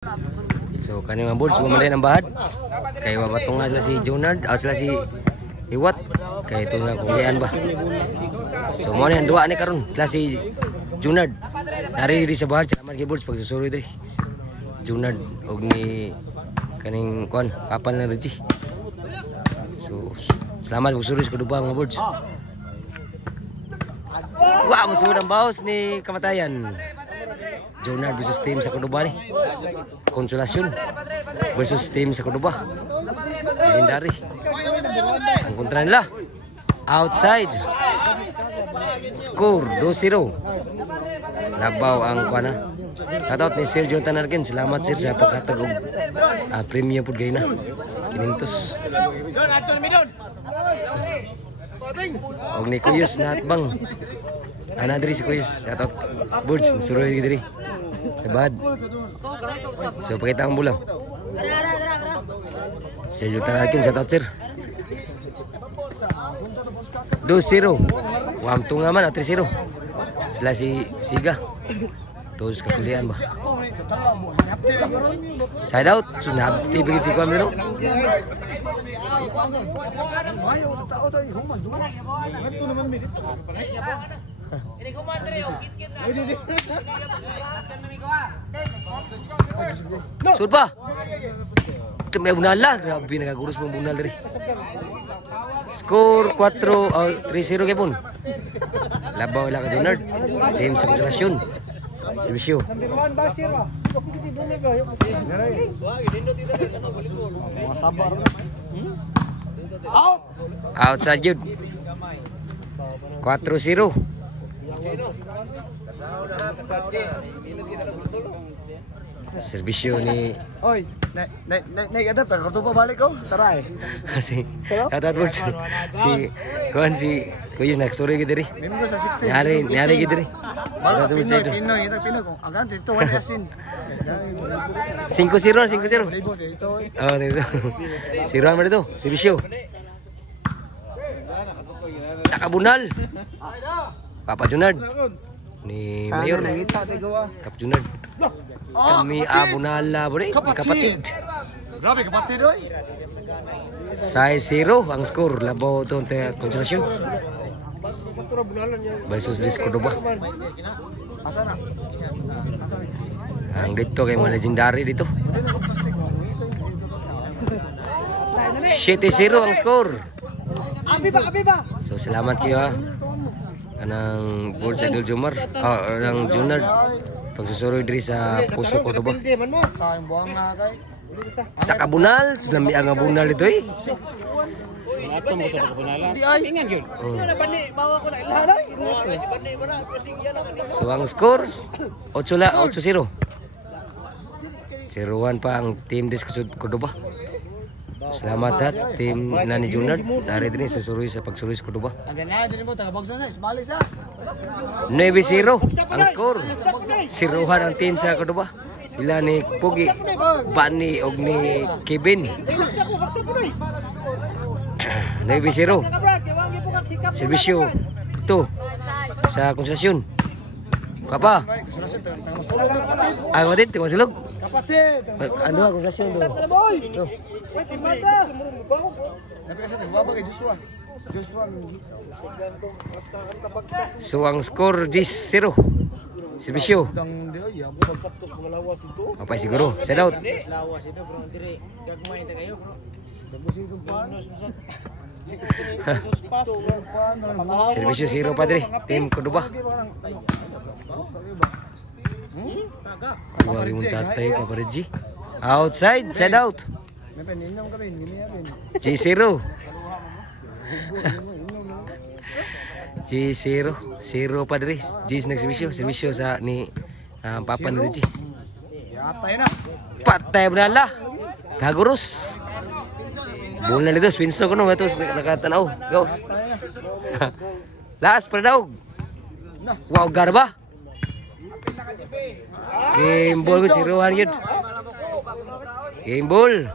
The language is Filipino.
So kaning mga boards gumanay ang bahad. Kay wabatong nga sila si Junard, sila si Iwat. Kay ito na kulian ba. So mo ni duwa ni karon sila si Junard. Dari di sa bahad salamat kay boards pagsusuri diri. Junard og ni kaning kon papan na Reggie. So salamat pagsusuri sa kuduba mga boards. Wah, masud ang baos ni kamatayan. Junard versus team sa Cordoba ni. Konsolasyon versus team sa Cordoba. Legendary. Ang kontra nila. Outside. Score 2-0. Labaw ang kuana. Shoutout ni Sir Jonathan Argen. Salamat sir sa pagkatag og premium pud gay na. 500. Og ni Kuyos na atbang. Ana diri si Kuyos. Shoutout. Birds suroy diri. Bad. So pakita ang bulang. Sir Jonathan Argen shoutout sir. 2-0. Wamto nga man 3-0. Sila si Siga. Terus kekulian ba. Side out. So nabti bigit si Kwam nilo. Sud pa. May bunala. Grabe nagagurus mo bunal diri. Score 3-0 kay pun. Labaw lang ka Junard. Team sa konsentrasyon. Servisyo. Out sa jud. 4-0. Servisyo ni Oy, naik ada tak? Kau balik kau? Tarai. si kata tu si kawan si Kuyus nak sore gitu diri. Member sa 16. Nyari gitu diri. Baru Pinoy ko. Agad dito wala asin. 5-0. Libo dito. Oh, dito. Siruan mo dito. Servisyo. Nakabunal. Papa Junard. Ni Mayor. Kap Junard. Kami abunala bro. Kapatid. Grabe kapatid oy. 6-0 ang score. Labaw to te konsentrasyon. Versus Ris Cordoba. Ang dito kay mga legendary dito. 7-0 ang score. Abi ba? So salamat kayo ha. Kanang board sa Idol Jomar. Ang Junard. Pagsusuroy diri sa Puso Cordoba. Nakabunal. Lami ang abunal dito eh. Ato mo ito pagkabunalan. Ingan yun. So ang score 8-0. 0-1 pa ang team Diskusud Cordoba. Salamat sa team Nani Junard. Narito din susuroy sa pagsuroy sa Cordoba. 9-0 ang score. 0-1 ang team sa Cordoba. Sila ni Pugi, Bani og ni Kevin. 9-0. Servisyo ito sa konsentrasyon. Kapa? Ang matid, tingnan silog. Kapatid. Ano ang konsentrasyon do? So ang score 10-0. Servisyo. Apa siguro? Set out. Servisyo 0 padre. Team Cordoba. Kuha rin mong tatay Papa Reggie. Outside. Set out. G0. G0. 0 padre. G's nagservisyo. Servisyo sa ni Papa ni Reggie. Patay bunala. Kagurus. Bola nito. Spinso ko nung. Ito nakatanaw. Go. Last para daw. Wow, garba. Game ball ko 0-1 yun. Game ball.